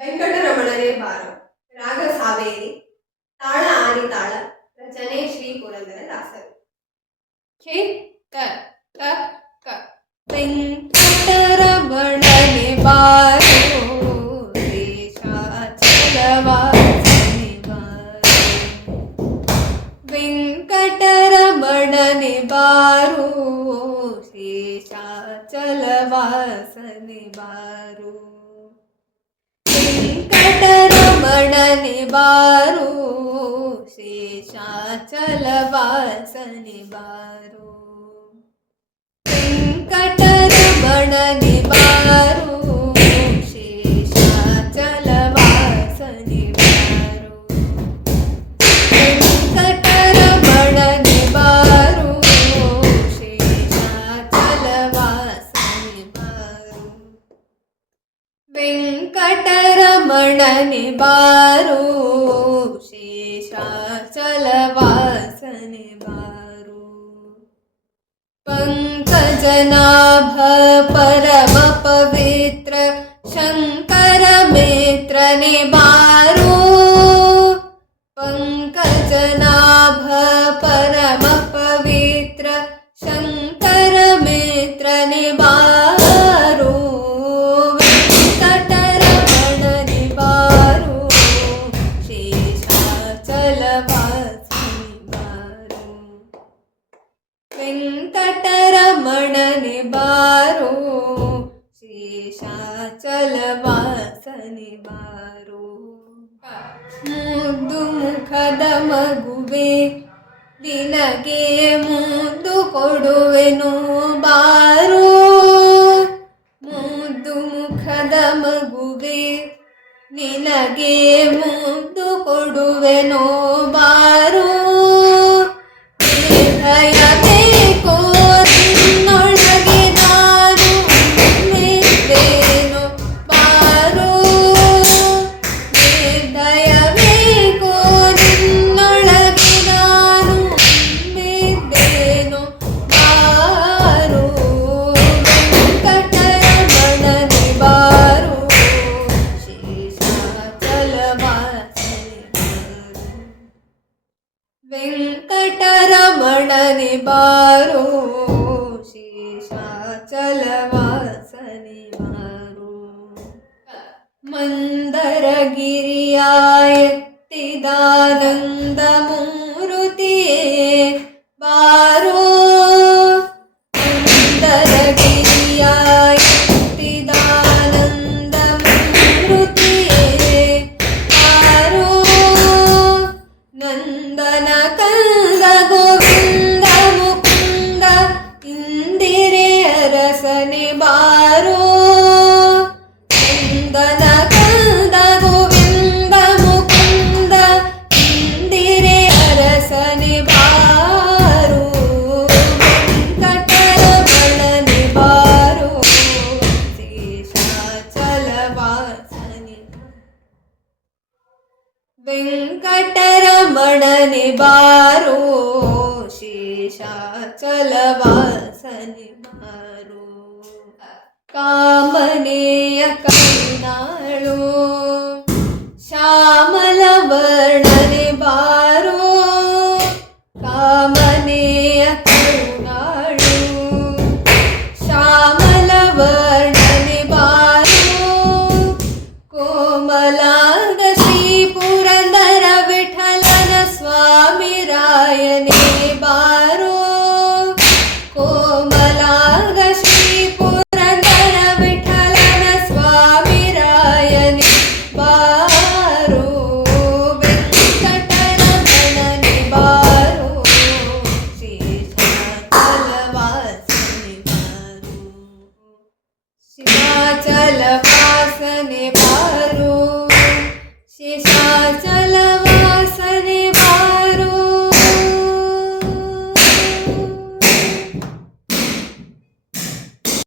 ವೆಂಕಟರಮಣರೇ ಬಾರೋ ರಾಗ ಸಾವೇರಿ ತಾಳ ಆದಿತಾಳ ರಚನೆ ಶ್ರೀ ಪುರಂದರದಾಸರು. ಛೇ ಕ ಕ ಕ ವೆಂಕಟರಮಣನೆ ಬಾರೋ ಶೇಷಾಚಲವಾಸನೆ ಬಾರೋ ವೆಂಕಟರಮಣನೆ ಬಾರೋ ಶೇಷಾಚಲವಾಸನೆ ಬಾರೋ ವೆಂಕಟರಮಣನೆ ಬಾರೋ ಶೇಷಾಚಲವಾಸನೆ ಬಾರೋ ವೆಂಕಟರಮಣನೆ ಬಾರೋ ಶೇಷಾಚಲವಾಸನೆ ಬಾರೋ ವೆಂಕಟರಮಣನೆ ಬಾರೋ ಶೇಷಾಚಲವಾಸನೆ ಬಾರೋ ವೆಂಕಟರಮಣನೆ ಬಾರೋ ಶೇಷಾಚಲವಾಸನೆ ಬಾರೋ ಪಂಕಜನಾಭ ಪರಮ ಪವಿತ್ರ ಶಂಕರ ಮಿತ್ರನೆ ಬಾರೋ ಪಂಕಜನಾಭ ಪರಮ ಪವಿತ್ರ ಶಂಕರ ಮಿತ್ರನೆ ಬಾರೋ ವೆಂಕಟರಮಣನೆ ಬಾರೋ ಶೇಷಾಚಲವಾಸನೆ ಬಾರೋ ವೆಂಕಟರಮಣನೆ ಬಾರೋ ಶೇಷಾಚಲವಾಸನೆ ಬಾರೋ ಮುದ್ದು ಮುಖದ ಮಗುವೆ ನಿನಗೆ ಮುದ್ದು ಕೊಡುವೆನು ಬಾರೋ ಮುದ್ದು ಮುಖದ ಮಗುವೆ ನಿನಗೆ ಮುದ್ದು ಕೊಡುವೆನೋ ಬಾರೋ ನಿರ್ಭಯ ಬೇಕೋ ನಿನ್ನೊಳಗೆ ನಾನು ಮೆದ್ದೇನೋ ಬಾರೋ ನಿರ್ದಯ ಬೇಕೋ ನಿನ್ನೊಳಗೆ ನಾನು ಮೆದ್ದೇನೋ ಬಾರೋ ವೆಂಕಟರಮಣನೆ ಬಾರೋ ಶೇಷಾಚಲವಾಸನೆ ಬಾರೋ ವೆಂಕಟರಮಣನೆ ಬಾರೋ ಶೇಷಾಚಲವಾಸನೆ ಬಾರೋ ಮಂದರಗಿರಿಯ ಎತ್ತಿದಾನಂದ ಮೂರುತಿಯೇ ಬಾರೋ ಮಂದರಗಿರಿಯ ಎತ್ತಿದಾನಂದ ಮೂರುತಿಯೇ ಬಾರೋ ನಂದನ ಕಂದ ಗೋವಿಂದ ಮುಕುಂದ ಇಂದಿರೆ ಅರಸನೆ ಬಾರೋ ನಂದನ ಕಂದ ಗೋವಿಂದ ಮುಕುಂದ ಇಂದಿರೆ ಅರಸನೆ ಬಾರೋ ವೆಂಕಟರಮಣನೆ ಬಾರೋ ಶೇಷಾಚಲವಾಸನೆ ವೆಂಕಟರಮಣನೆ ಬಾರೋ ಶೇಷಾಚಲವಾಸನೆ ಬಾರೋ ಕಾಮನೆಯ ಕರುಣಾಳು